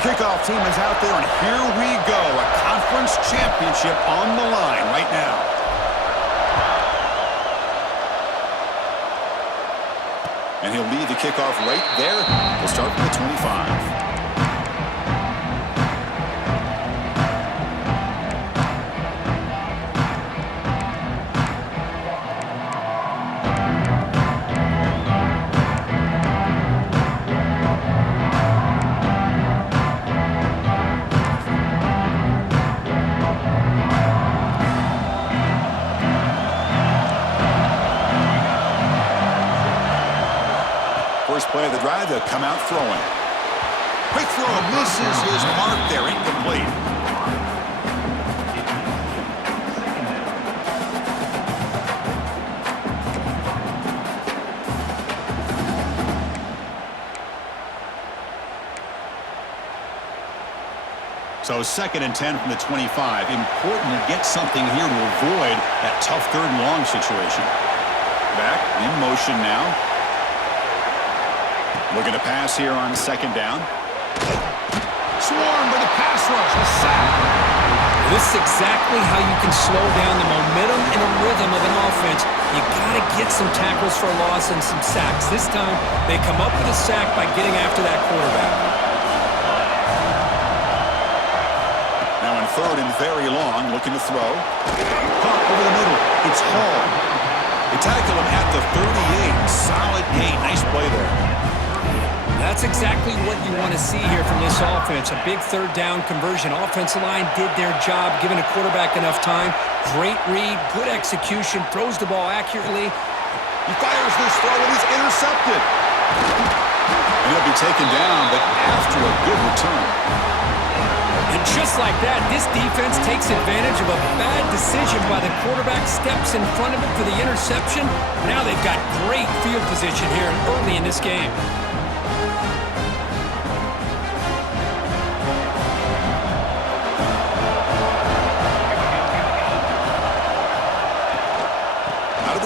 The kickoff team is out there, and here we go. A conference championship on the line right now. And he'll lead the kickoff right there. We'll start from the 25. Play of the drive, they'll come out throwing. Quick throw, misses his mark there, incomplete. So 2nd and 10 from the 25. Important to get something here to avoid that tough 3rd and long situation. Back in motion now. Looking to pass here on 2nd down. Swarmed by the pass rush. A sack. This is exactly how you can slow down the momentum and the rhythm of an offense. You got to get some tackles for a loss and some sacks. This time, they come up with a sack by getting after that quarterback. Now in 3rd and very long, looking to throw. Pump over the middle. It's Hall. They tackle him at the 38. Solid gain. Nice play there. That's exactly what you want to see here from this offense. A big 3rd down conversion. Offensive line did their job, giving a quarterback enough time. Great read, good execution, throws the ball accurately. He fires this throw and he's intercepted. And he'll be taken down, but after a good return. And just like that, this defense takes advantage of a bad decision by the quarterback, steps in front of it for the interception. Now they've got great field position here early in this game.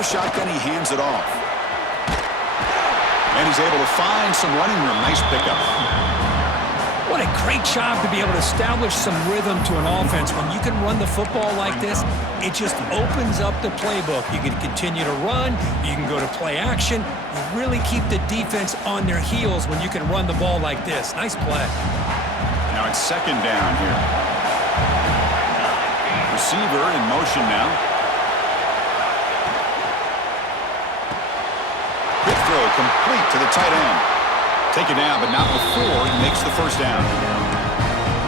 Shotgun, he hands it off. And he's able to find some running room. Nice pickup. What a great job to be able to establish some rhythm to an offense. When you can run the football like this, it just opens up the playbook. You can continue to run. You can go to play action. You really keep the defense on their heels when you can run the ball like this. Nice play. Now it's 2nd down here. Receiver in motion now. Throw complete to the tight end. Take it down, but not before he makes the 1st down.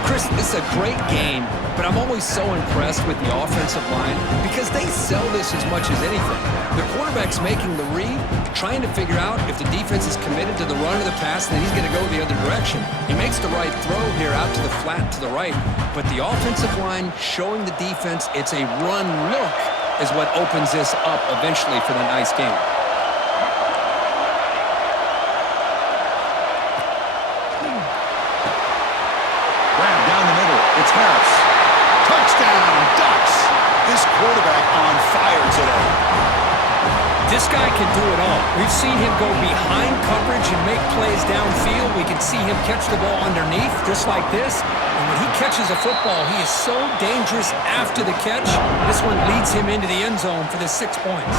Chris, this is a great game, but I'm always so impressed with the offensive line because they sell this as much as anything. The quarterback's making the read, trying to figure out if the defense is committed to the run or the pass, and then he's going to go the other direction. He makes the right throw here out to the flat to the right, but the offensive line showing the defense it's a run look is what opens this up eventually for the nice game. Harris. Touchdown, Ducks. This quarterback on fire today. This guy can do it all. We've seen him go behind coverage and make plays downfield. We can see him catch the ball underneath, just like this. And when he catches a football, he is so dangerous after the catch. This one leads him into the end zone for the 6 points.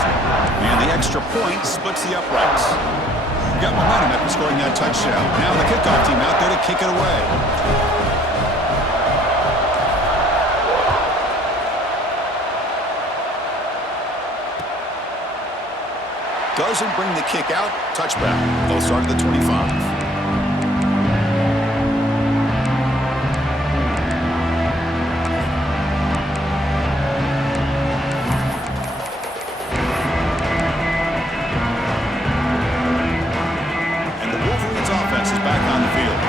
And the extra point splits the uprights. Got momentum after scoring that touchdown. Now the kickoff team out there to kick it away. Doesn't bring the kick out. Touchback. They'll start at the 25. And the Wolverines offense is back on the field.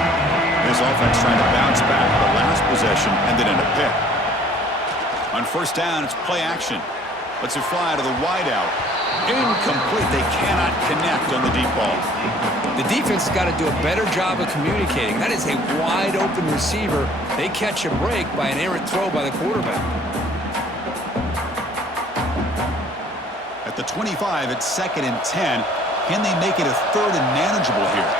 This offense trying to bounce back. The last possession ended in a pick. On 1st down, it's play action. Lets it fly to the wideout. Incomplete. They cannot connect on the deep ball. The defense has got to do a better job of communicating. That is a wide-open receiver. They catch a break by an errant throw by the quarterback. At the 25, it's 2nd and 10. Can they make it a 3rd and manageable here?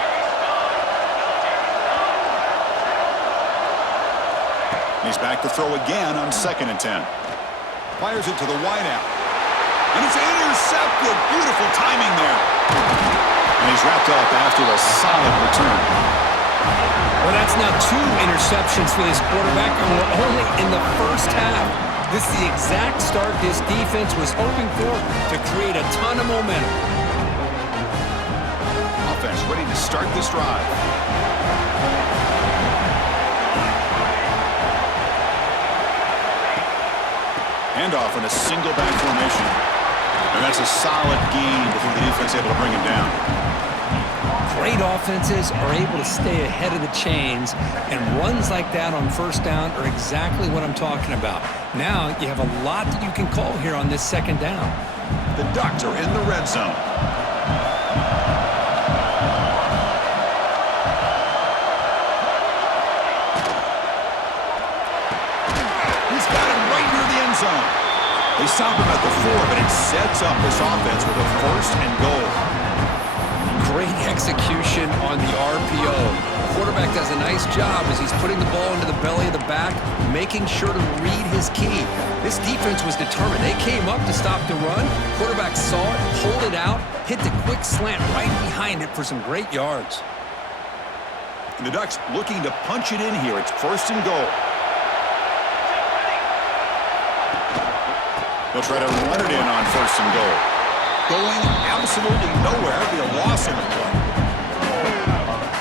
He's back to throw again on 2nd and 10. Fires it to the wideout. And it's intercepted. Beautiful timing there. And he's wrapped up after a solid return. Well, that's now 2 interceptions for this quarterback, and we're only in the first half. This is the exact start this defense was hoping for to create a ton of momentum. Offense ready to start this drive. Handoff in a single back formation. And that's a solid gain before the defense able to bring him down. Great offenses are able to stay ahead of the chains, and runs like that on 1st down are exactly what I'm talking about. Now you have a lot that you can call here on this 2nd down. The Ducks are in the red zone. He's got him right near the end zone. They stop him at the 4, but it sets up this offense with a 1st and goal. Great execution on the RPO. Quarterback does a nice job as he's putting the ball into the belly of the back, making sure to read his key. This defense was determined. They came up to stop the run. Quarterback saw it, pulled it out, hit the quick slant right behind it for some great yards. And the Ducks looking to punch it in here. It's 1st and goal. They'll try to run it in on 1st and goal. Going absolutely nowhere. It'll be a loss in the play.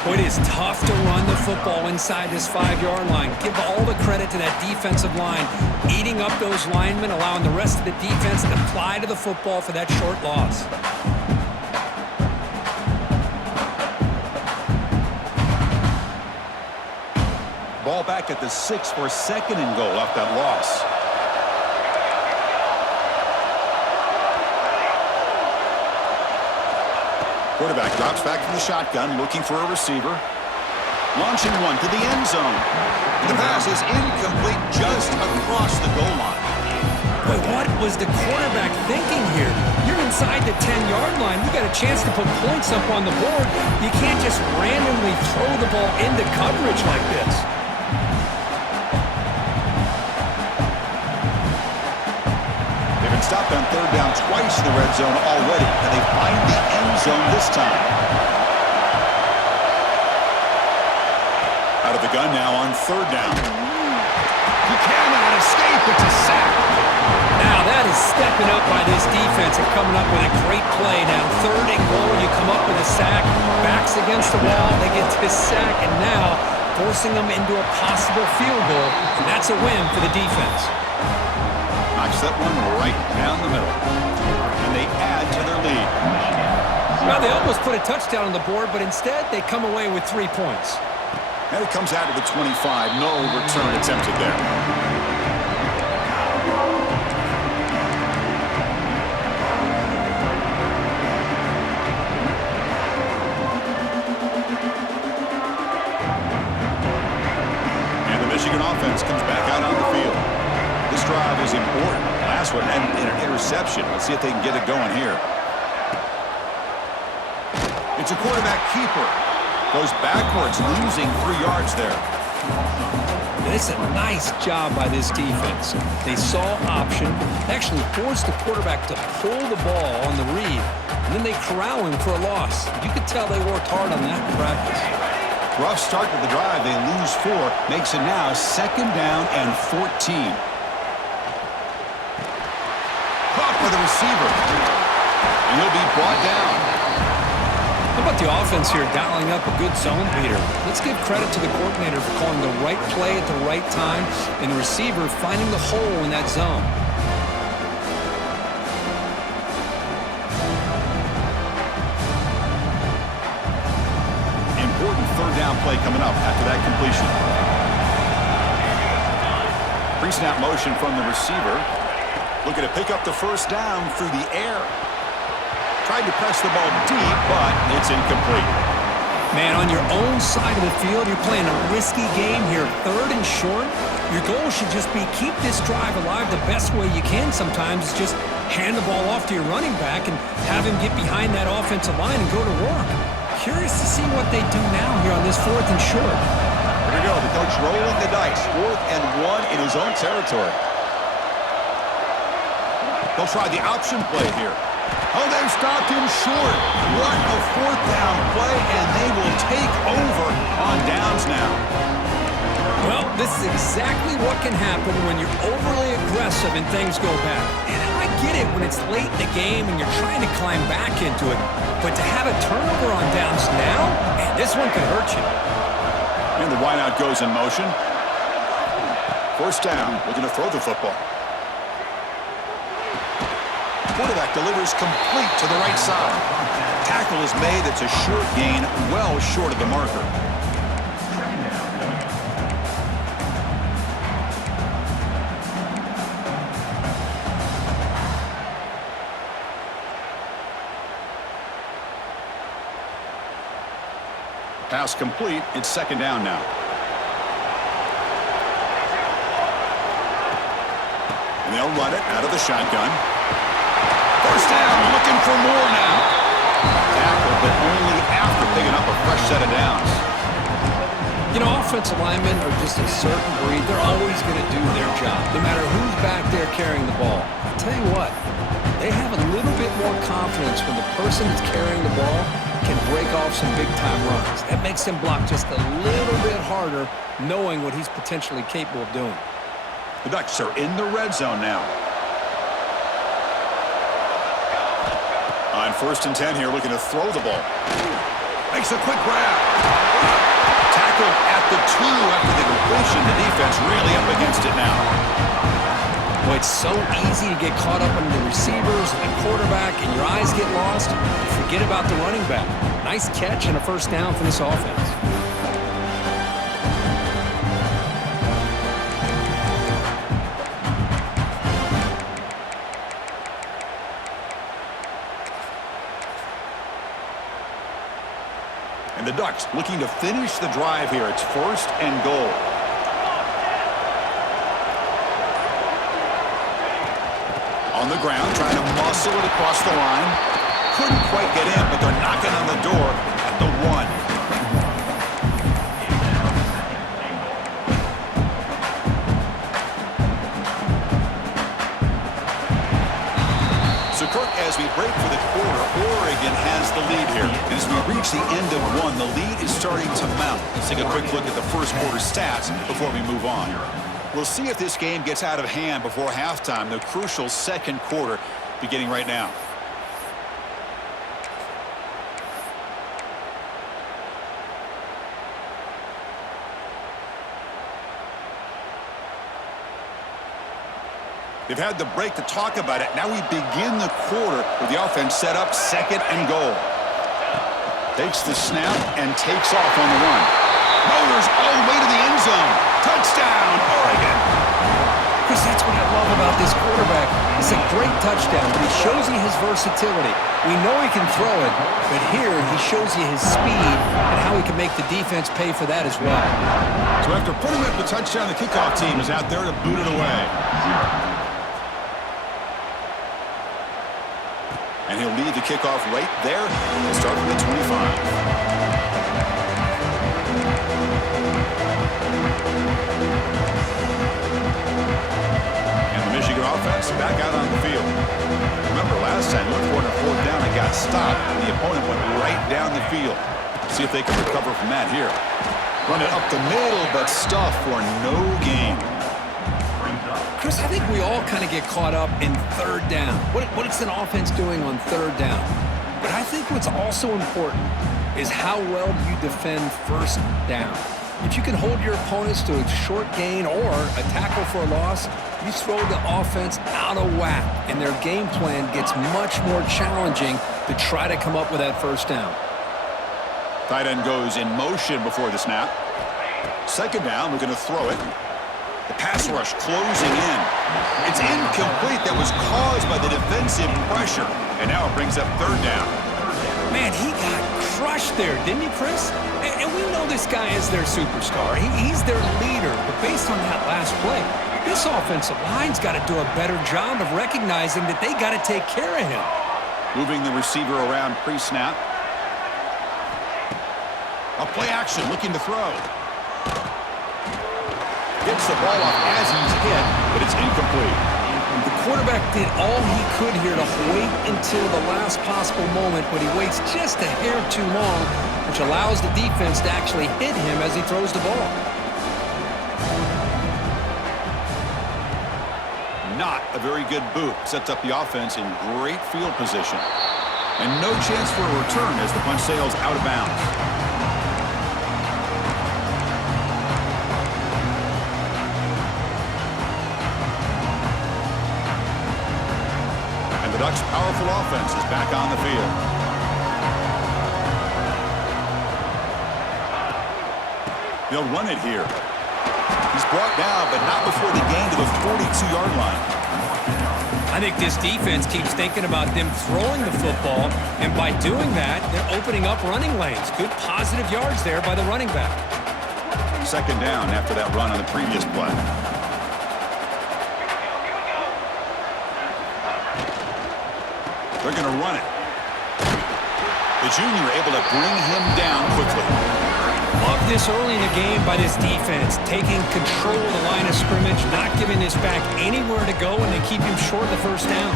Boy, it is tough to run the football inside this 5-yard line. Give all the credit to that defensive line, eating up those linemen, allowing the rest of the defense to fly to the football for that short loss. Ball back at the 6 for 2nd and goal off that loss. Quarterback drops back from the shotgun, looking for a receiver. Launching one to the end zone. The pass is incomplete just across the goal line. But what was the quarterback thinking here? You're inside the 10-yard line. You got a chance to put points up on the board. You can't just randomly throw the ball into coverage like this. They've been stopped on 3rd down twice in the red zone already, and they find the end zone this time. Out of the gun now on 3rd down. He cannot escape. It's a sack. Now that is stepping up by this defense and coming up with a great play. Now 3rd and goal, you come up with a sack. Backs against the wall, they get this sack, and now forcing them into a possible field goal. And that's a win for the defense. Knocks that one right down the middle. And they add to their lead. Well, they almost put a touchdown on the board, but instead they come away with 3 points. And it comes out to the 25. No return attempted there. And the Michigan offense comes back out on the field. This drive is important. Last one ended in an interception. Let's see if they can get it going here. It's a quarterback keeper. Goes backwards, losing 3 yards there. It's a nice job by this defense. They saw option, actually forced the quarterback to pull the ball on the read, and then they corral him for a loss. You could tell they worked hard on that in practice. Rough start to the drive. They lose 4. Makes it now 2nd down and 14. Caught by the receiver. And he'll be brought down. How about the offense here dialing up a good zone, Peter? Let's give credit to the coordinator for calling the right play at the right time and the receiver finding the hole in that zone. Important 3rd down play coming up after that completion. Pre-snap motion from the receiver. Looking to pick up the 1st down through the air. Tried to press the ball deep, but it's incomplete. Man, on your own side of the field, you're playing a risky game here. 3rd and short. Your goal should just be keep this drive alive the best way you can sometimes is just hand the ball off to your running back and have him get behind that offensive line and go to work. Curious to see what they do now here on this 4th and short. Here we go. The coach rolling the dice. 4th and 1 in his own territory. They'll try the option play here. Oh, they've stopped him short. What a 4th down play, and they will take over on downs now. Well, this is exactly what can happen when you're overly aggressive and things go bad. And I get it when it's late in the game and you're trying to climb back into it. But to have a turnover on downs now, man, this one could hurt you. And the wideout goes in motion. 1st down, looking to throw the football. Quarterback delivers complete to the right side. Tackle is made. It's a short gain, well short of the marker. Pass complete. It's 2nd down now. And they'll run it out of the shotgun. 1st down, looking for more now. Tackle, but only after picking up a fresh set of downs. You know, offensive linemen are just a certain breed. They're always going to do their job, no matter who's back there carrying the ball. I'll tell you what, they have a little bit more confidence when the person that's carrying the ball can break off some big-time runs. That makes him block just a little bit harder, knowing what he's potentially capable of doing. The Ducks are in the red zone now. On 1st and 10 here, looking to throw the ball. Makes a quick grab. Tackle at the 2 after the completion. The defense really up against it now. Boy, it's so easy to get caught up on the receivers and the quarterback, and your eyes get lost. You forget about the running back. Nice catch and a 1st down for this offense. And the Ducks looking to finish the drive here. It's 1st and goal. On the ground, trying to muscle it across the line. Couldn't quite get in, but they're knocking on the door at the 1. So, Kirk, as we break for the quarter, Oregon has the lead here. And as we reach the end of 1, the lead is starting to mount. Let's take a quick look at the 1st quarter stats before we move on. We'll see if this game gets out of hand before halftime, the crucial 2nd quarter beginning right now. They've had the break to talk about it. Now we begin the quarter with the offense set up 2nd and goal. Takes the snap and takes off on the run. Motors all the way to the end zone. Touchdown, Oregon. Chris, that's what I love about this quarterback. It's a great touchdown, but he shows you his versatility. We know he can throw it, but here he shows you his speed and how he can make the defense pay for that as well. So after putting up the touchdown, the kickoff team is out there to boot it away. And he'll lead the kickoff right there and start from the 25. Michigan offense back out on the field. Remember last time, looked for it on 4th down and got stopped. The opponent went right down the field. See if they can recover from that here. Run it up the middle, but stuff for no gain. Chris, I think we all kind of get caught up in 3rd down. What is an offense doing on 3rd down? But I think what's also important is how well you defend 1st down. If you can hold your opponents to a short gain or a tackle for a loss, you throw the offense out of whack, and their game plan gets much more challenging to try to come up with that 1st down. Tight end goes in motion before the snap. 2nd down, we're going to throw it. The pass rush closing in. It's incomplete. That was caused by the defensive pressure. And now it brings up 3rd down. Man, he got crushed there, didn't he, Chris? And we know this guy is their superstar. He's their leader. But based on that last play, this offensive line's got to do a better job of recognizing that they got to take care of him. Moving the receiver around pre-snap. A play action looking to throw. Gets the ball off as he's hit, but it's incomplete. The quarterback did all he could here to wait until the last possible moment, but he waits just a hair too long, which allows the defense to actually hit him as he throws the ball. Not a very good boot. Sets up the offense in great field position. And no chance for a return as the punch sails out of bounds. And the Ducks' powerful offense is back on the field. They'll run it here. He's brought down, but not before they gain to the 42-yard line. I think this defense keeps thinking about them throwing the football, and by doing that, they're opening up running lanes. Good positive yards there by the running back. Second down after that run on the previous play. They're going to run it. The junior able to bring him down quickly. Love this early in the game by this defense, taking control of the line of scrimmage, not giving this back anywhere to go, and they keep him short of the first down.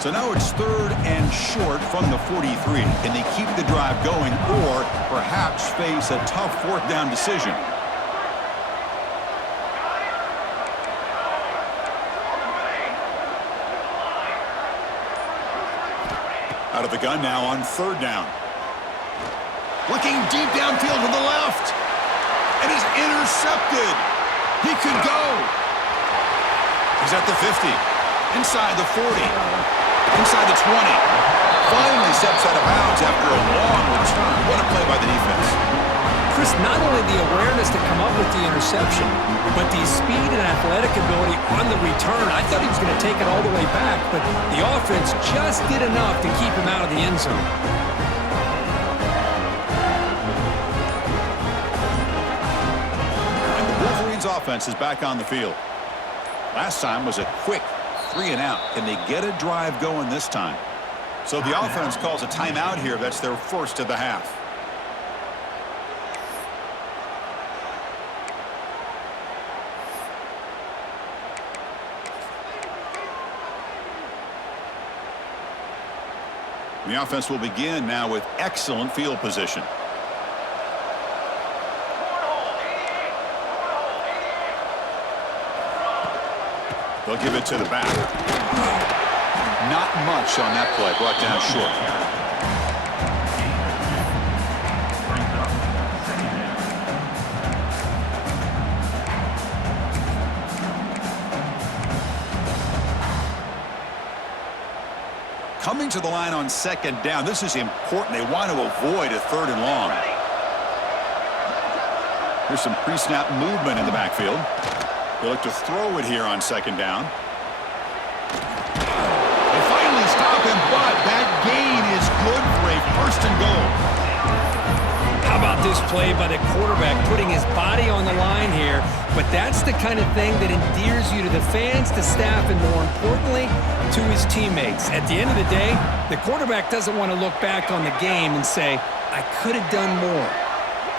So now it's 3rd and short from the 43. Can they keep the drive going or perhaps face a tough 4th down decision? Out of the gun now on 3rd down. Looking deep downfield to the left. And is intercepted. He could go. He's at the 50. Inside the 40. Inside the 20. Finally steps out of bounds after a long return. What a play by the defense. Chris, not only the awareness to come up with the interception, but the speed and athletic ability on the return. I thought he was going to take it all the way back, but the offense just did enough to keep him out of the end zone. And the Wolverines offense is back on the field. Last time was a quick 3-and-out. Can they get a drive going this time? So the offense calls a timeout here. That's their first of the half. The offense will begin now with excellent field position. They'll give it to the back. Not much on that play. Brought down short. Coming to the line on 2nd down. This is important. They want to avoid a 3rd and long. Here's some pre-snap movement in the backfield. They look to throw it here on 2nd down. They finally stop him, but that gain is good for a 1st and goal. How about this play by the quarterback, putting his body on the line here? But that's the kind of thing that endears you to the fans, the staff, and more importantly, to his teammates. At the end of the day, the quarterback doesn't want to look back on the game and say, I could have done more.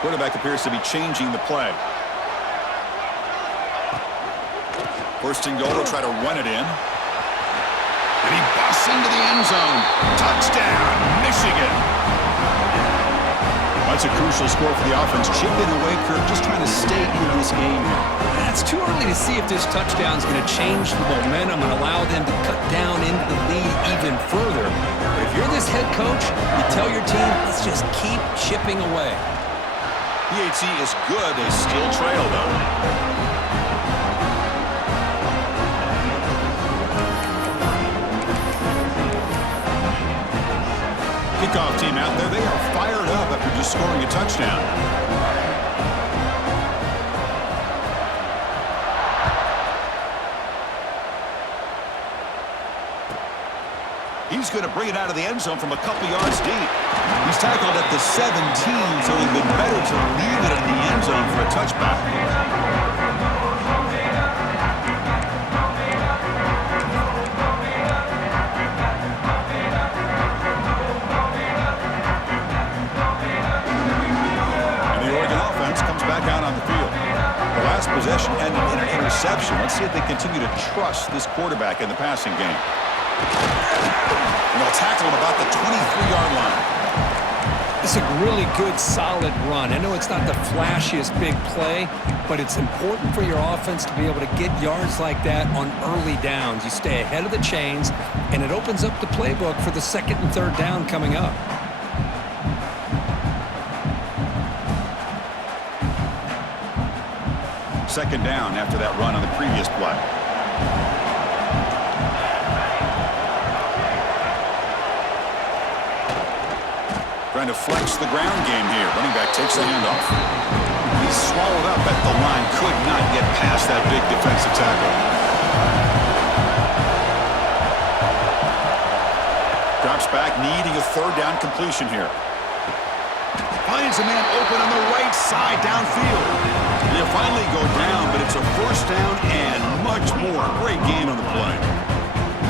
Quarterback appears to be changing the play. 1st and goal, they'll try to run it in. And he busts into the end zone. Touchdown, Michigan. That's a crucial score for the offense. Chipping away, Kirk, just trying to stay in this game here. It's too early to see if this touchdown is going to change the momentum and allow them to cut down into the lead even further. But if you're this head coach, you tell your team, let's just keep chipping away. PAT is good. They still trail, though. Kickoff team out there. They are fired up after just scoring a touchdown. He's going to bring it out of the end zone from a couple yards deep. He's tackled at the 17, so it would have been better to leave it in the end zone for a touchback. completion and an interception. Let's see if they continue to trust this quarterback in the passing game. And they'll tackle him about the 23-yard line. It's a really good, solid run. I know it's not the flashiest big play, but it's important for your offense to be able to get yards like that on early downs. You stay ahead of the chains, and it opens up the playbook for the second and third down coming up. Second down after that run on the previous play. Trying to flex the ground game here. Running back takes the handoff. He's swallowed up at the line. Could not get past that big defensive tackle. Drops back, needing a third down completion here. Finds a man open on the right side downfield. He'll finally go down, but it's a first down and much more. Great gain on the play.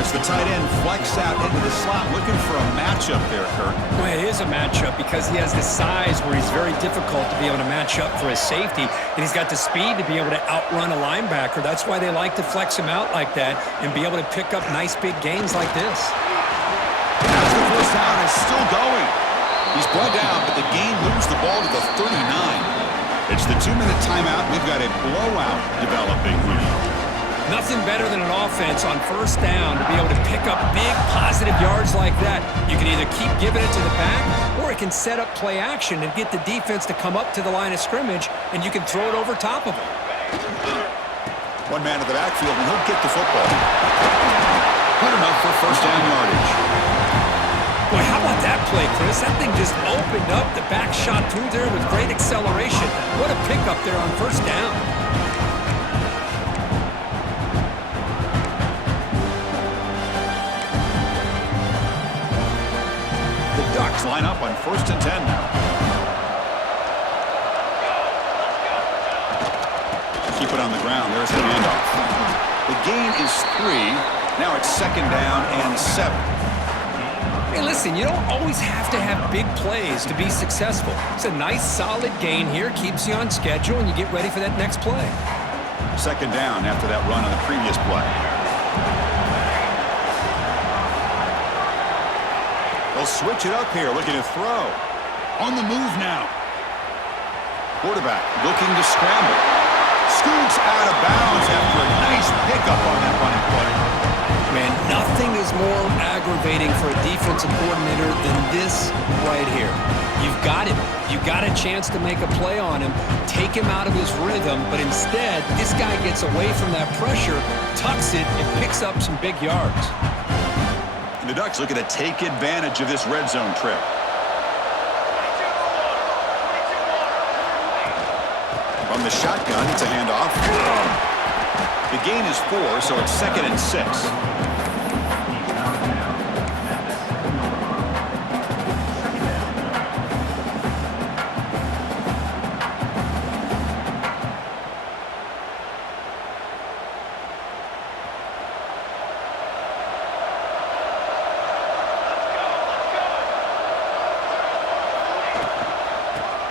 As the tight end flex out into the slot, looking for a matchup there, Kurt. Well, it is a matchup because he has the size where he's very difficult to be able to match up for his safety, and he's got the speed to be able to outrun a linebacker. That's why they like to flex him out like that and be able to pick up nice big gains like this. As the first down is still going. He's brought down, but the game moves the ball to the 39. It's the 2-minute timeout. We've got a blowout developing here. Nothing better than an offense on first down to be able to pick up big positive yards like that. You can either keep giving it to the back, or it can set up play action and get the defense to come up to the line of scrimmage, and you can throw it over top of them. One man in the backfield, and he'll get the football. Good enough for first down yardage. Boy, how about that play, Chris? That thing just opened up. The back shot through there with great acceleration. What a pickup there on first down. Ducks line up on 1st and 10 now. Keep it on the ground. There's the handoff. The gain is 3. Now it's 2nd down and 7. Hey, listen, you don't always have to have big plays to be successful. It's a nice, solid gain here. Keeps you on schedule, and you get ready for that next play. 2nd down after that run on the previous play. They'll switch it up here, looking to throw. On the move now. Quarterback looking to scramble. Scoots out of bounds after a nice pickup on that running play. Man, nothing is more aggravating for a defensive coordinator than this right here. You've got him. You've got a chance to make a play on him, take him out of his rhythm, but instead, this guy gets away from that pressure, tucks it, and picks up some big yards. And the Ducks looking to take advantage of this red zone trip. From the shotgun, it's a handoff. The gain is 4, so it's 2nd and 6.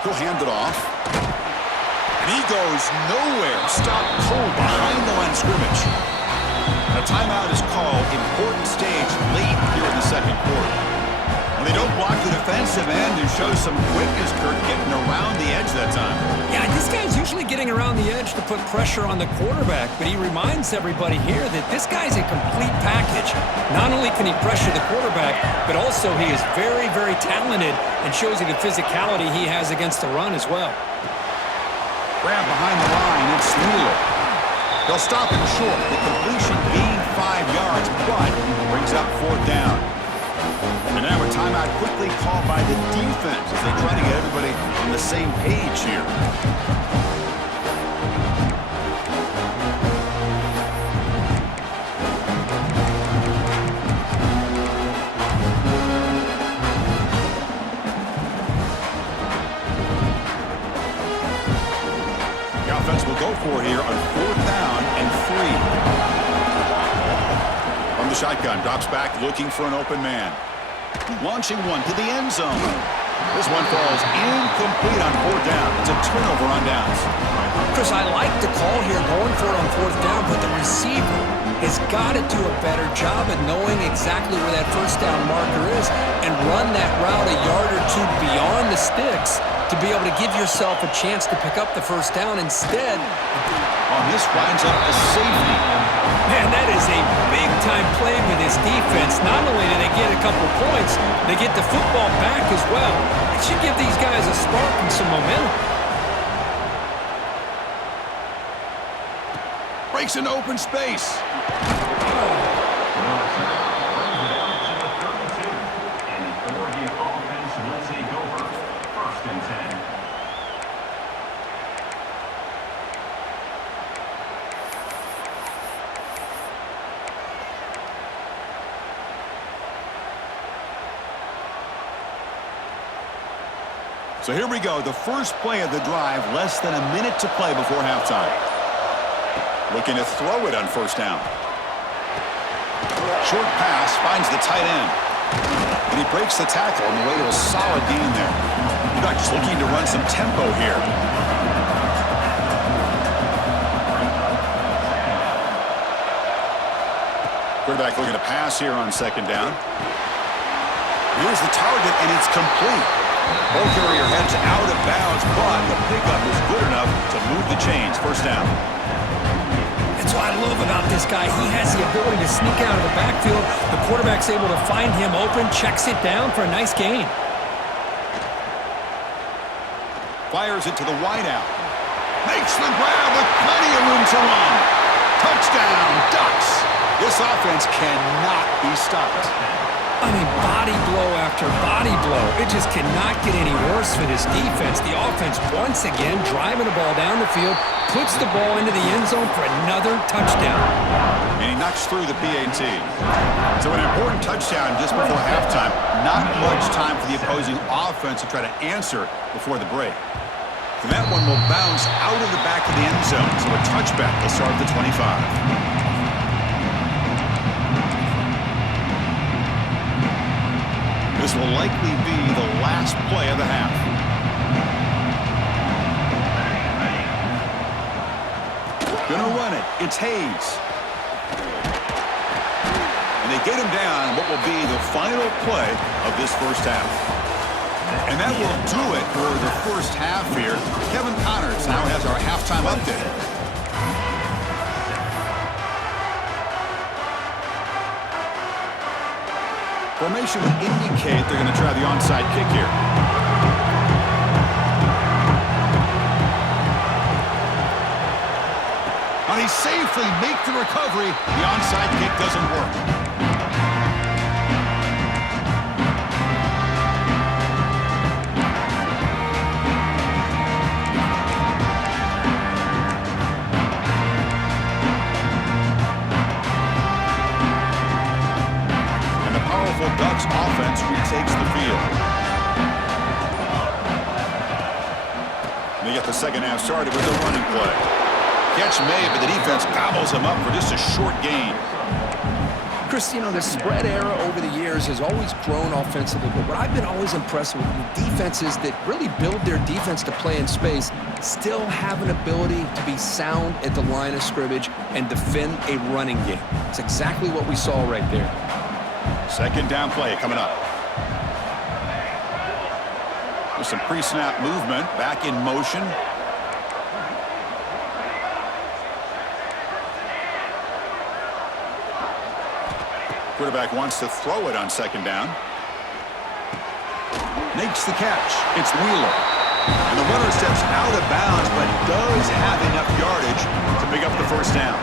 He'll hand it off. And he goes nowhere. Stopped cold behind the line of scrimmage. A timeout is called. Important stage late here in the 2nd quarter. And they don't block the defensive end and show some quickness, Kurt, getting around the edge that time. Yeah, this guy's usually getting around the edge to put pressure on the quarterback, but he reminds everybody here that this guy's a complete package. Not only can he pressure the quarterback, but also he is very, very talented and shows you the physicality he has against the run as well. Grab behind the line, it's Wheeler. They'll stop him short. The completion gained 5 yards, but brings up 4th down. And now a timeout quickly called by the defense as they try to get everybody on the same page here. The offense will go for here on 4th down and 3. From the shotgun, drops back looking for an open man. Launching one to the end zone. This one falls incomplete on 4th down. It's a turnover on downs. Chris, I like the call here going for it on fourth down, but the receiver has got to do a better job at knowing exactly where that first down marker is and run that route a yard or two beyond the sticks to be able to give yourself a chance to pick up the first down. Instead, this winds up a safety. man, that is a big-time play for this defense. Not only do they get a couple points, they get the football back as well. It should give these guys a spark and some momentum. Breaks into open space. So here we go, the first play of the drive, less than a minute to play before halftime. Looking to throw it on first down. Short pass finds the tight end. And he breaks the tackle on the way to a solid gain there. Ducks looking to run some tempo here. Quarterback looking to pass here on second down. Here's the target, and it's complete. Ball carrier heads out of bounds, but the pickup is good enough to move the chains. First down. That's what I love about this guy. He has the ability to sneak out of the backfield. The quarterback's able to find him open, checks it down for a nice gain. Fires it to the wideout. Makes the grab with plenty of room to run. Touchdown, Ducks. This offense cannot be stopped. I mean, body blow after body blow. It just cannot get any worse for this defense. The offense, once again, driving the ball down the field, puts the ball into the end zone for another touchdown. And he knocks through the PAT. So an important touchdown just before halftime. Not much time for the opposing offense to try to answer before the break. And that one will bounce out of the back of the end zone. So a touchback will start at the 25. This will likely be the last play of the half. Gonna run it. It's Hayes. And they get him down what will be the final play of this first half. And that will do it for the first half here. Kevin Connors now has our halftime update. Formation would indicate they're going to try the onside kick here. And he safely makes the recovery. The onside kick doesn't work. Ducks offense retakes the field. They get the second half started with a running play. Catch made, but the defense gobbles him up for just a short gain. Chris, you know, the spread era over the years has always grown offensively, but what I've been always impressed with defenses that really build their defense to play in space still have an ability to be sound at the line of scrimmage and defend a running game. It's exactly what we saw right there. Second down play coming up. There's some pre-snap movement, back in motion. Quarterback wants to throw it on second down. Makes the catch. It's Wheeler. And the runner steps out of bounds, but does have enough yardage to pick up the first down.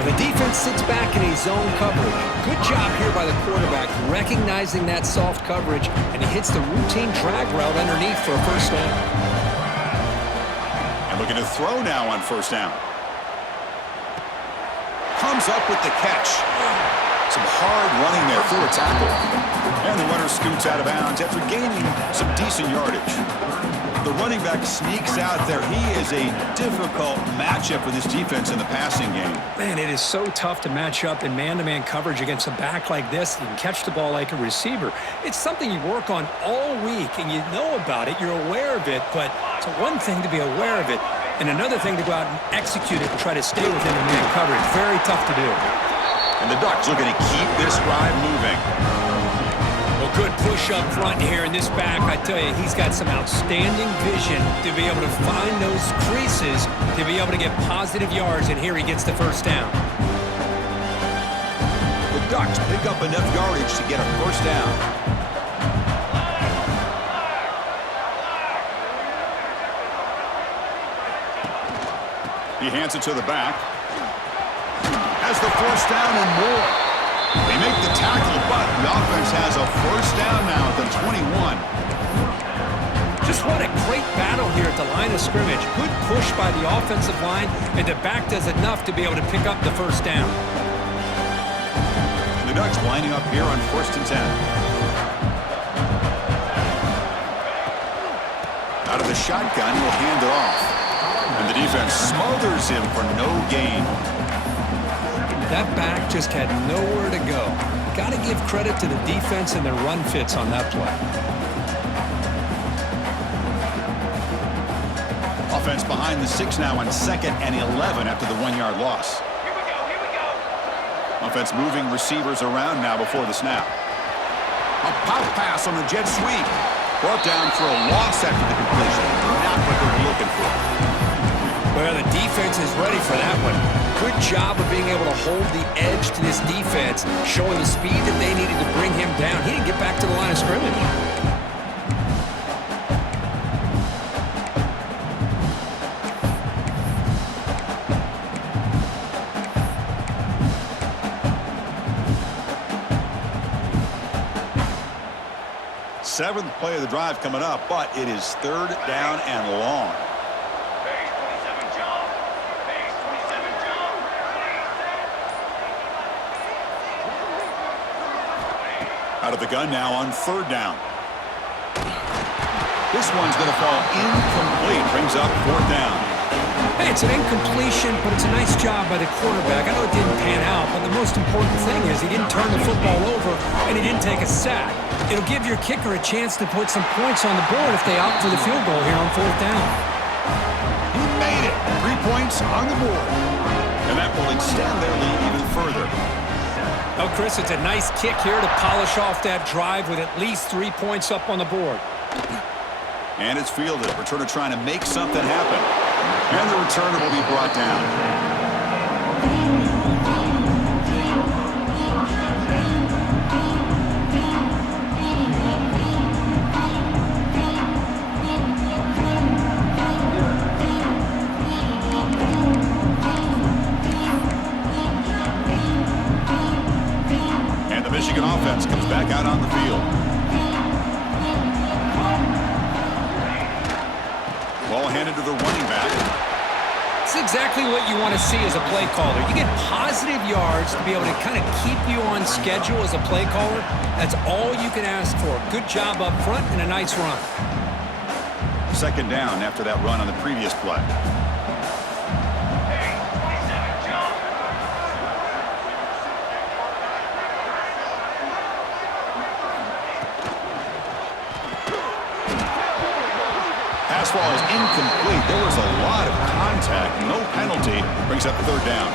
The defense sits back in a zone coverage. Good job here by the quarterback, recognizing that soft coverage, and he hits the routine drag route underneath for a first down. And looking to throw now on first down. Comes up with the catch. Some hard running there through a tackle. And the runner scoots out of bounds after gaining some decent yardage. The running back sneaks out there. He is a difficult matchup for this defense in the passing game. Man, it is so tough to match up in man-to-man coverage against a back like this. You can catch the ball like a receiver. It's something you work on all week, and you know about it. You're aware of it, but it's one thing to be aware of it. and another thing to go out and execute it and try to stay within the man coverage. Very tough to do. And the Ducks looking to keep this drive moving. Well, good push up front here in this back. I tell you, he's got some outstanding vision to be able to find those creases, to be able to get positive yards, and here he gets the first down. The Ducks pick up enough yardage to get a first down. He hands it to the back. Has the first down and more. They make the tackle, but the offense has a first down now at the 21. Just what a great battle here at the line of scrimmage. Good push by the offensive line, and the back does enough to be able to pick up the first down. The Ducks lining up here on 1st and 10. Out of the shotgun, he'll hand it off. And the defense smothers him for no gain. That back just had nowhere to go. Got to give credit to the defense and their run fits on that play. Offense behind the 6 now on 2nd and 11 after the 1-yard loss. Here we go. Offense moving receivers around now before the snap. A pop pass on the jet sweep. Brought down for a loss after the completion. Not what they were looking for. Well, the defense is ready for that one. Good job of being able to hold the edge to this defense, showing the speed that they needed to bring him down. He didn't get back to the line of scrimmage. Seventh play of the drive coming up, but it is 3rd down and long. Base 27 jump. Base 27 jump. Out of the gun now on 3rd down. This one's going to fall incomplete. Brings up 4th down. Hey, it's an incompletion, but it's a nice job by the quarterback. I know it didn't pan out, but the most important thing is he didn't turn the football over and he didn't take a sack. It'll give your kicker a chance to put some points on the board if they opt for the field goal here on 4th down. He made it. 3 points on the board. And that will extend their lead even further. Oh, Chris, it's a nice kick here to polish off that drive with at least 3 points up on the board. And it's fielded. Returner trying to make something happen. And the returner will be brought down. And the Michigan offense comes back out on the field. Ball handed to the running back. It's exactly what you want to see as a play caller. You get positive yards to be able to kind of keep you on schedule as a play caller. That's all you can ask for. Good job up front and a nice run. 2nd down after that run on the previous play. Base 27 jump. Pass ball is incomplete. There was a lot of contact. No penalty. Brings up 3rd down.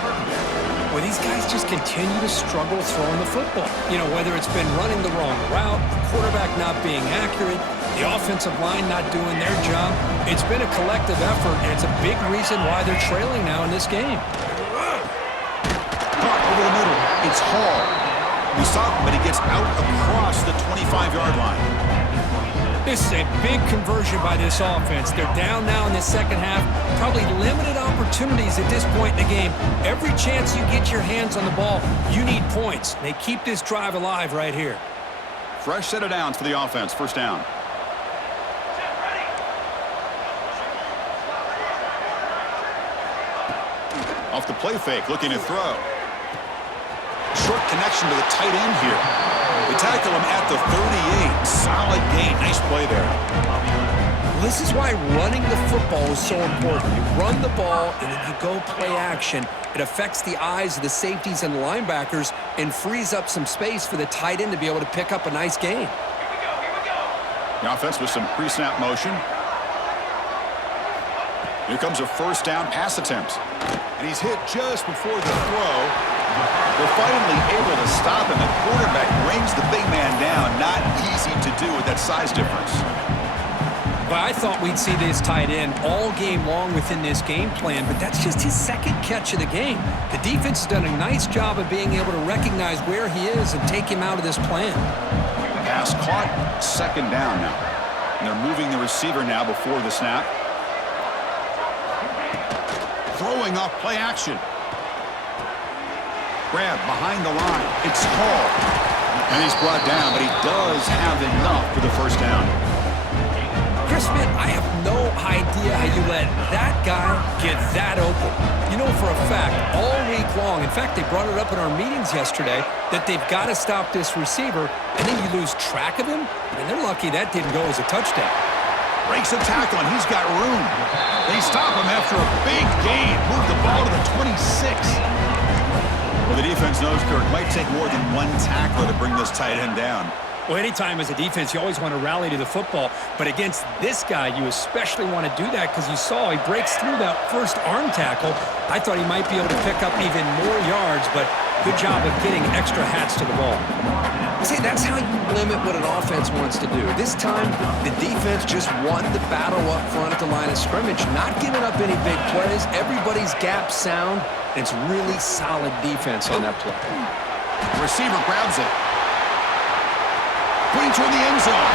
Well, these guys just continue to struggle throwing the football. You know, whether it's been running the wrong route, the quarterback not being accurate, the offensive line not doing their job. It's been a collective effort, and it's a big reason why they're trailing now in this game. Caught over the middle. It's Hall. He's up, but he gets out across the 25-yard line. This is a big conversion by this offense. They're down now in the second half. Probably limited opportunities at this point in the game. Every chance you get your hands on the ball, you need points. They keep this drive alive right here. Fresh set of downs for the offense. 1st down. Off the play fake, looking to throw. Short connection to the tight end here. They tackle him at the 38. Solid gain. Nice play there. This is why running the football is so important. You run the ball, and then you go play action. It affects the eyes of the safeties and the linebackers and frees up some space for the tight end to be able to pick up a nice gain. Here we go. The offense with some pre-snap motion. Here comes a first down pass attempt. And he's hit just before the throw. They're finally able to stop him. The quarterback brings the big man down. Not easy to do with that size difference. But I thought we'd see this tight end all game long within this game plan, but that's just his second catch of the game. The defense has done a nice job of being able to recognize where he is and take him out of this plan. Pass caught, second down now. And they're moving the receiver now before the snap. Throwing off play action. Grab behind the line. It's called. And he's brought down, but he does have enough for the first down. Chris Smith, I have no idea how you let that guy get that open. You know for a fact, all week long, in fact, they brought it up in our meetings yesterday, that they've got to stop this receiver, and then you lose track of him, and they're lucky that didn't go as a touchdown. Breaks a tackle, and he's got room. They stop him after a big gain. Move the ball to the 26. Well, the defense knows, Kirk, might take more than one tackler to bring this tight end down. Well, anytime as a defense, you always want to rally to the football. But against this guy, you especially want to do that because you saw he breaks through that first arm tackle. I thought he might be able to pick up even more yards, but good job of getting extra hats to the ball. See, that's how you limit what an offense wants to do. This time, the defense just won the battle up front at the line of scrimmage, not giving up any big plays. Everybody's gap sound. It's really solid defense on that play. The receiver grabs it. Putting toward the end zone.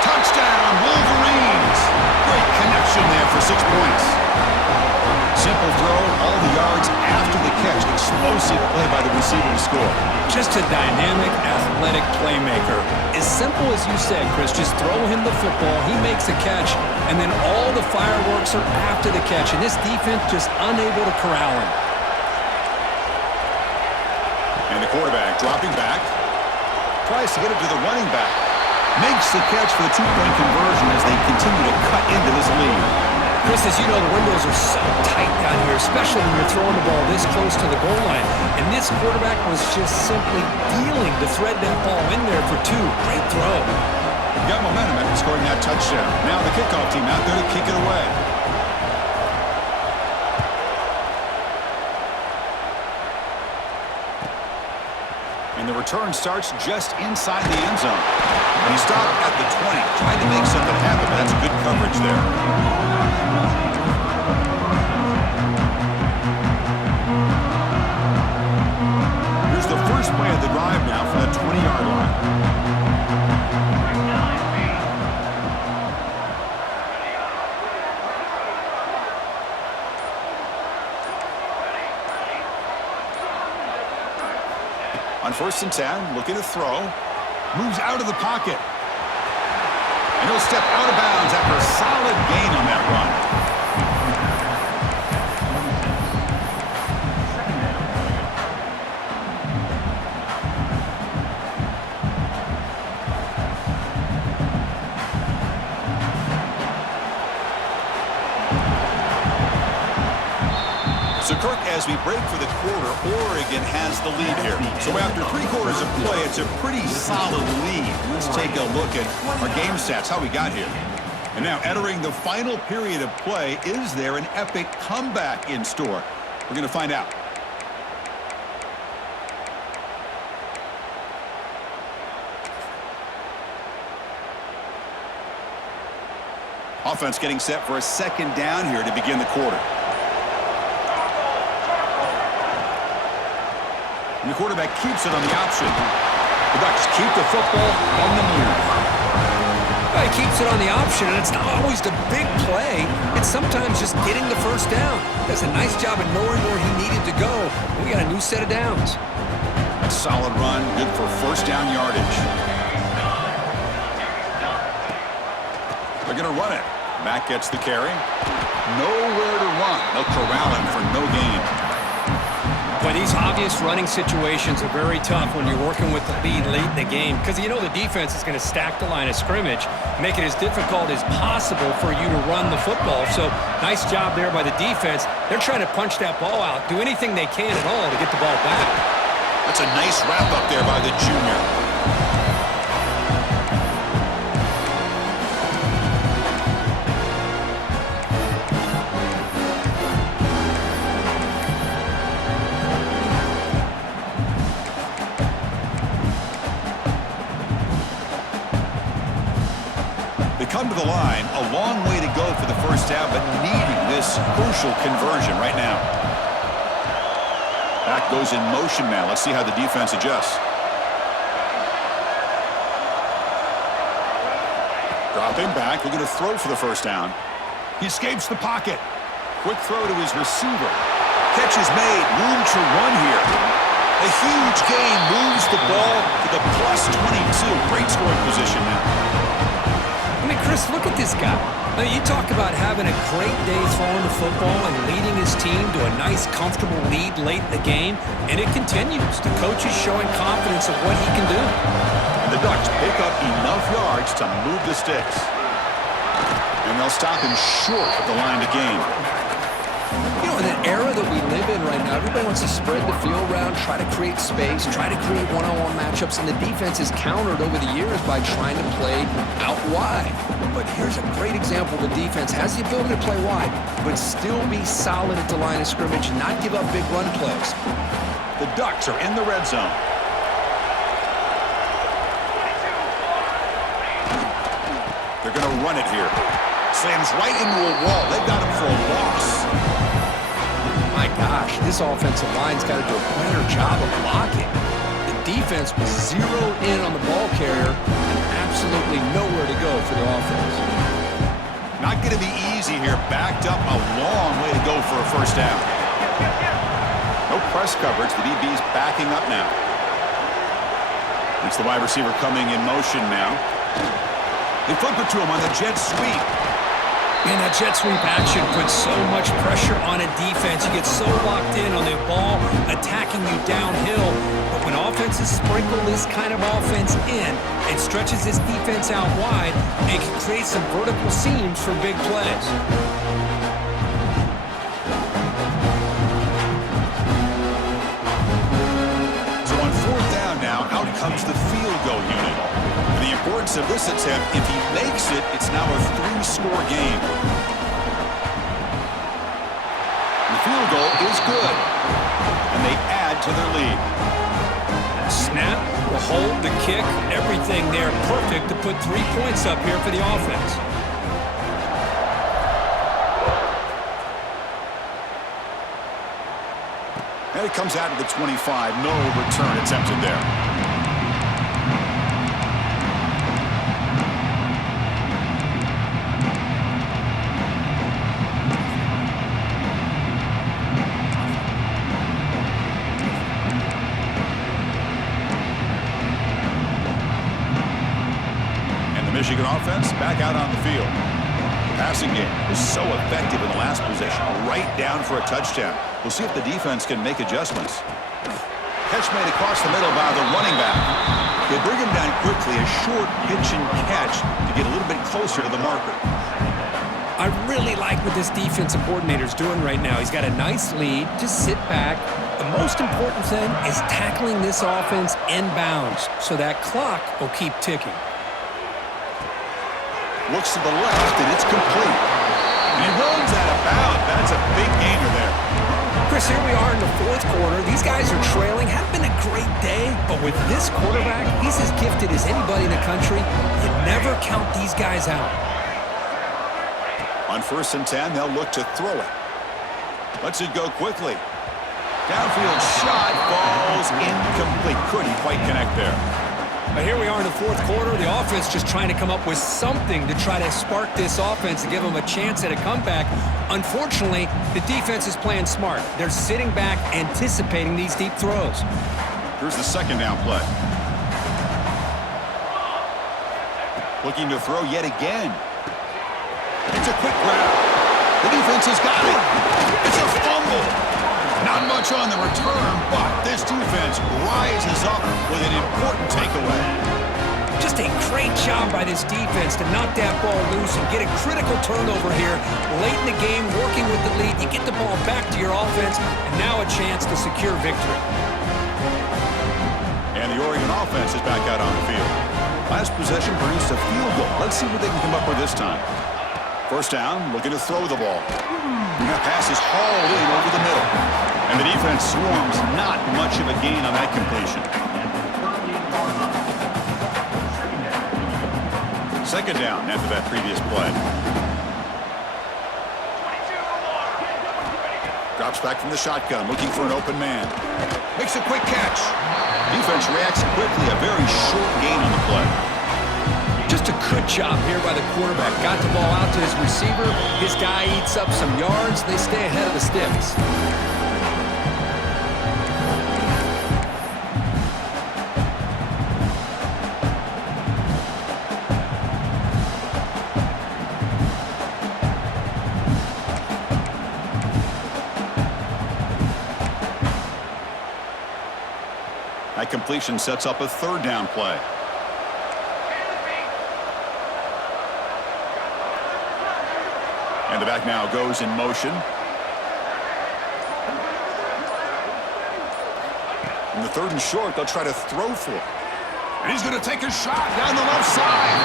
Touchdown, Wolverines. Great connection there for 6 points. Simple throw, all the yards after the catch. Explosive play by the receiver to score. Just a dynamic, athletic playmaker. As simple as you said, Chris, just throw him the football, he makes a catch, and then all the fireworks are after the catch, and this defense just unable to corral him. And the quarterback dropping back. Tries to get it to the running back. Makes the catch for the 2-point conversion as they continue to cut into this lead. Chris, as you know, the windows are so tight down here, especially when you're throwing the ball this close to the goal line. And this quarterback was just simply dealing to thread that ball in there for two. Great throw. Got momentum after scoring that touchdown. Now the kickoff team out there to kick it away. And the return starts just inside the end zone. And he stopped at the 20, trying to make something happen, but that's good coverage there. Here's the first play of the drive now from the 20-yard line. On 1st and 10, looking to throw. Moves out of the pocket. And he'll step out of bounds after a solid gain on that run. So, Kirk, as we break for the quarter, Oregon has the lead here. So after 3 quarters of play, it's a pretty solid lead. Let's take a look at our game stats, how we got here. And now, entering the final period of play, is there an epic comeback in store? We're going to find out. Offense getting set for a second down here to begin the quarter. And the quarterback keeps it on the option. The Ducks keep the football on the move. Well, he keeps it on the option, and it's not always the big play. It's sometimes just getting the first down. Does a nice job of knowing where he needed to go. We got a new set of downs. A solid run, good for first down yardage. They're going to run it. Mack gets the carry. Nowhere to run. They'll corral him for no gain. But these obvious running situations are very tough when you're working with the lead late in the game because you know the defense is going to stack the line of scrimmage, make it as difficult as possible for you to run the football. So nice job there by the defense. They're trying to punch that ball out, do anything they can at all to get the ball back. That's a nice wrap up there by the junior. the line. A long way to go for the first down, but needing this crucial conversion right now. Back goes in motion now. Let's see how the defense adjusts. Dropping back, looking to throw for the first down. He escapes the pocket. Quick throw to his receiver. Catch is made. Room to run here. A huge gain moves the ball to the plus 22. Great scoring position now. I mean, Chris, look at this guy. I mean, you talk about having a great day throwing the football and leading his team to a nice, comfortable lead late in the game, and it continues. The coach is showing confidence of what he can do. And the Ducks pick up enough yards to move the sticks. And they'll stop him short of the line to gain. You know, in an era that we live in right now, everybody wants to spread the field around, try to create space, try to create one-on-one matchups, and the defense is countered over the years by trying to play out wide. But here's a great example. The defense has the ability to play wide, but still be solid at the line of scrimmage and not give up big run plays. The Ducks are in the red zone. They're going to run it here. Slams right into a wall. They've got him for a loss. My gosh, this offensive line's got to do a better job of blocking. The defense was zeroed in on the ball carrier and absolutely nowhere to go for the offense. Not going to be easy here. Backed up a long way to go for a first down. No press coverage. The DB's backing up now. It's the wide receiver coming in motion now. They flip it to him on the jet sweep. And that jet sweep action puts so much pressure on a defense. You get so locked in on the ball attacking you downhill. But when offenses sprinkle this kind of offense in, it stretches this defense out wide and can create some vertical seams for big plays. So on fourth down now, out comes the field goal unit. And the importance of this attempt, if he makes it, it's now a 3-score game. The field goal is good. And they add to their lead. Snap, the hold, the kick, everything there perfect to put 3 points up here for the offense. And it comes out of the 25. No return attempted there. Michigan offense back out on the field. The passing game was so effective in the last possession, right down for a touchdown. We'll see if the defense can make adjustments. Catch made across the middle by the running back. They bring him down quickly, a short pitch and catch to get a little bit closer to the marker. I really like what this defensive coordinator is doing right now. He's got a nice lead. Just sit back. The most important thing is tackling this offense inbounds so that clock will keep ticking. Looks to the left, and it's complete. And he runs out of bounds. That's a big gainer there. Chris, here we are in the fourth quarter. These guys are trailing. Hadn't been a great day, but with this quarterback, he's as gifted as anybody in the country. You never count these guys out. On 1st and 10, they'll look to throw it. Lets it go quickly. Downfield shot falls incomplete. Couldn't quite connect there. But here we are in the fourth quarter. The offense just trying to come up with something to try to spark this offense to give them a chance at a comeback. Unfortunately, the defense is playing smart. They're sitting back, anticipating these deep throws. Here's the second down play. Looking to throw yet again. It's a quick grab. The defense has got it. It's a fumble. Not much on the return, but this defense rises up with an important takeaway. Just a great job by this defense to knock that ball loose and get a critical turnover here. Late in the game, working with the lead, you get the ball back to your offense, and now a chance to secure victory. And the Oregon offense is back out on the field. Last possession produced a field goal. Let's see what they can come up with this time. First down, looking to throw the ball. And that pass is hauled in over the middle. And the defense swarms. Not much of a gain on that completion. Second down after that previous play. 22 long. Drops back from the shotgun, looking for an open man. Makes a quick catch. Defense reacts quickly. A very short gain on the play. Just a good job here by the quarterback. Got the ball out to his receiver. His guy eats up some yards. They stay ahead of the sticks. That completion sets up a third down play. And the back now goes in motion. In the third and short, they'll try to throw for it. And he's going to take a shot down the left side.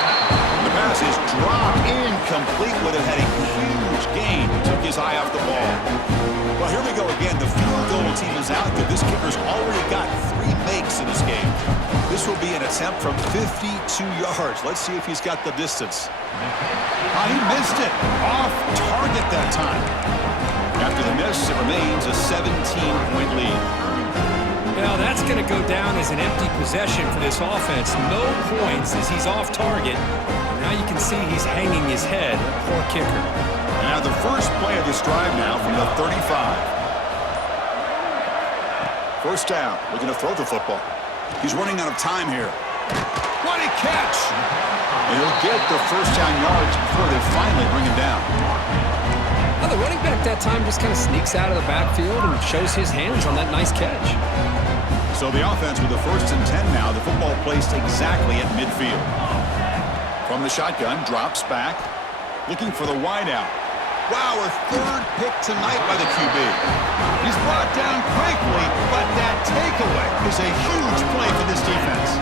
The pass is dropped incomplete. Would have had a huge gain. Took his eye off the ball. Well, here we go again. The field goal team is out there. This kicker's already got 3 makes in this game. This will be an attempt from 52 yards. Let's see if he's got the distance. He missed it. Off target that time. After the miss, it remains a 17-point lead. Well, that's going to go down as an empty possession for this offense. No points as he's off target. And now you can see he's hanging his head. Poor kicker. Now the first play of this drive now from the 35. First down. Looking to throw the football. He's running out of time here. What a catch! And he'll get the first down yards before they finally bring him down. Now the running back that time just kind of sneaks out of the backfield and shows his hands on that nice catch. So the offense with the 1st and 10 now. The football placed exactly at midfield. From the shotgun, drops back. Looking for the wideout. Wow, a third pick tonight by the QB. He's brought down quickly, but that takeaway is a huge play for this defense.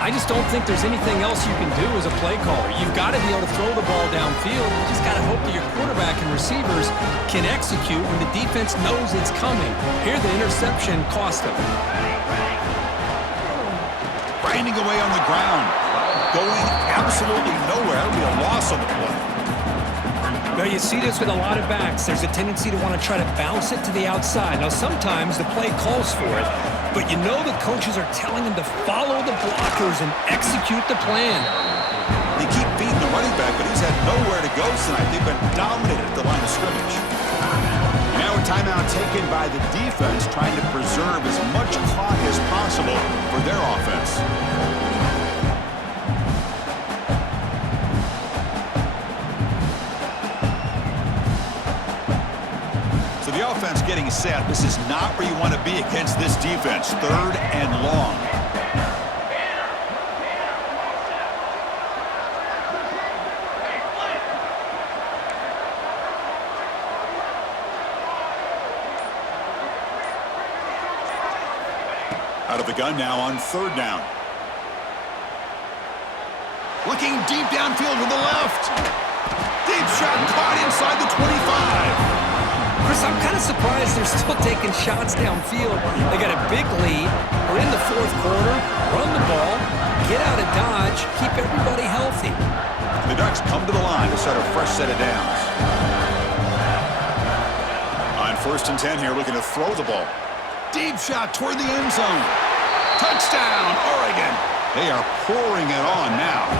I just don't think there's anything else you can do as a play caller. You've got to be able to throw the ball downfield. You just got to hope that your quarterback and receivers can execute when the defense knows it's coming. Here, the interception cost him. Grinding away on the ground. Going absolutely nowhere. That would be a loss on the play. Now, you see this with a lot of backs. There's a tendency to want to try to bounce it to the outside. Now, sometimes the play calls for it, but you know the coaches are telling them to follow the blockers and execute the plan. They keep beating the running back, but he's had nowhere to go tonight. They've been dominated at the line of scrimmage. Now a timeout taken by the defense, trying to preserve as much clock as possible for their offense. The offense getting set. This is not where you want to be against this defense. 3rd and long. Out of the gun now on 3rd down. Looking deep downfield to the left. Deep shot caught inside the 25. Chris, I'm kind of surprised they're still taking shots downfield. They got a big lead. We're in the 4th quarter. Run the ball. Get out of Dodge. Keep everybody healthy. The Ducks come to the line to start a fresh set of downs. On 1st and 10 here, looking to throw the ball. Deep shot toward the end zone. Touchdown, Oregon. They are pouring it on now.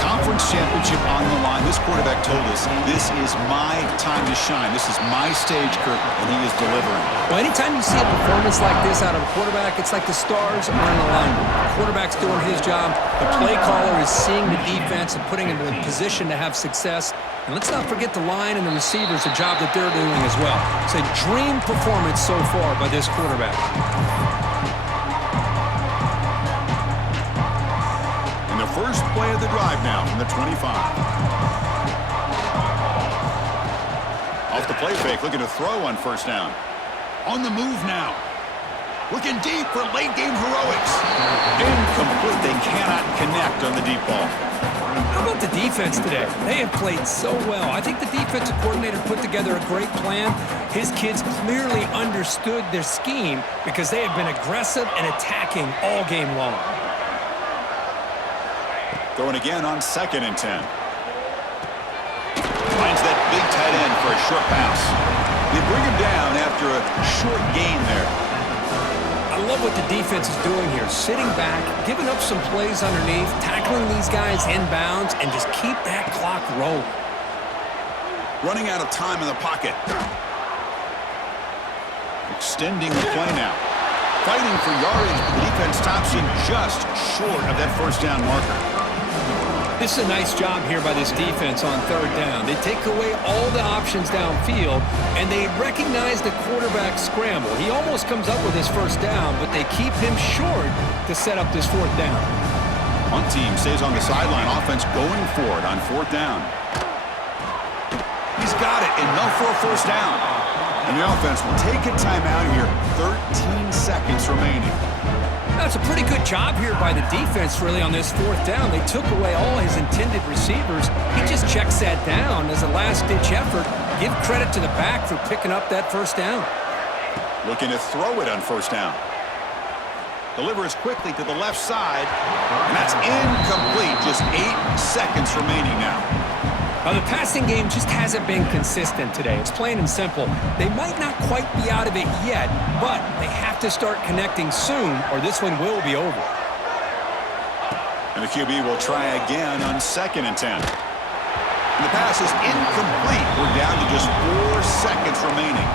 Conference championship on the line. This quarterback told us, this is my time to shine. This is my stage, Kirk, and he is delivering. Well, anytime you see a performance like this out of a quarterback, it's like the stars are in alignment. The quarterback's doing his job. The play caller is seeing the defense and putting him in a position to have success. And let's not forget the line and the receivers, the job that they're doing as well. It's a dream performance so far by this quarterback. First play of the drive now from the 25. Off the play fake, looking to throw on 1st down. On the move now. Looking deep for late game heroics. Incomplete. They cannot connect on the deep ball. How about the defense today? They have played so well. I think the defensive coordinator put together a great plan. His kids clearly understood their scheme because they have been aggressive and attacking all game long. Throwing again on 2nd and 10. Finds that big tight end for a short pass. They bring him down after a short gain there. I love what the defense is doing here. Sitting back, giving up some plays underneath, tackling these guys inbounds, and just keep that clock rolling. Running out of time in the pocket. Extending the play now. Fighting for yardage, but the defense stops him just short of that first down marker. This is a nice job here by this defense on 3rd down. They take away all the options downfield, and they recognize the quarterback scramble. He almost comes up with his first down, but they keep him short to set up this 4th down. One team stays on the sideline. Offense going for it on 4th down. He's got it, enough for a first down. And the offense will take a timeout here. 13 seconds remaining. That's a pretty good job here by the defense, really, on this 4th down. They took away all his intended receivers. He just checks that down as a last-ditch effort. Give credit to the back for picking up that first down. Looking to throw it on 1st down. Delivers quickly to the left side. And that's incomplete. Just 8 seconds remaining now. Now, the passing game just hasn't been consistent today. It's plain and simple. They might not quite be out of it yet, but they have to start connecting soon, or this one will be over. And the QB will try again on 2nd and 10. And the pass is incomplete. We're down to just 4 seconds remaining.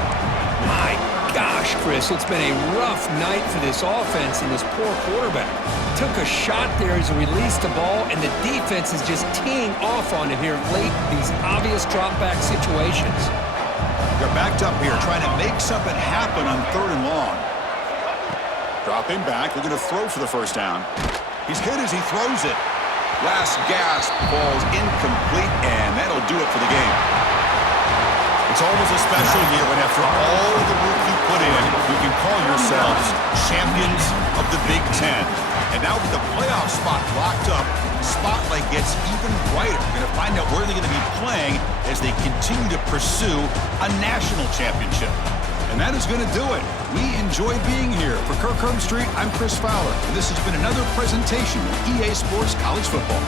My gosh, Chris, it's been a rough night for this offense and this poor quarterback. Took a shot there as he released the ball, and the defense is just teeing off on him here late, these obvious drop-back situations. They're backed up here, trying to make something happen on 3rd and long. Dropping back, looking to throw for the first down. He's hit as he throws it. Last gasp, falls incomplete, and that'll do it for the game. It's almost a special year when after all the work you put in, you can call yourselves champions of the Big Ten. And now with the playoff spot locked up, the spotlight gets even brighter. We're going to find out where they're going to be playing as they continue to pursue a national championship. And that is going to do it. We enjoy being here. For Kirk Herbstreit, I'm Chris Fowler. And this has been another presentation of EA Sports College Football.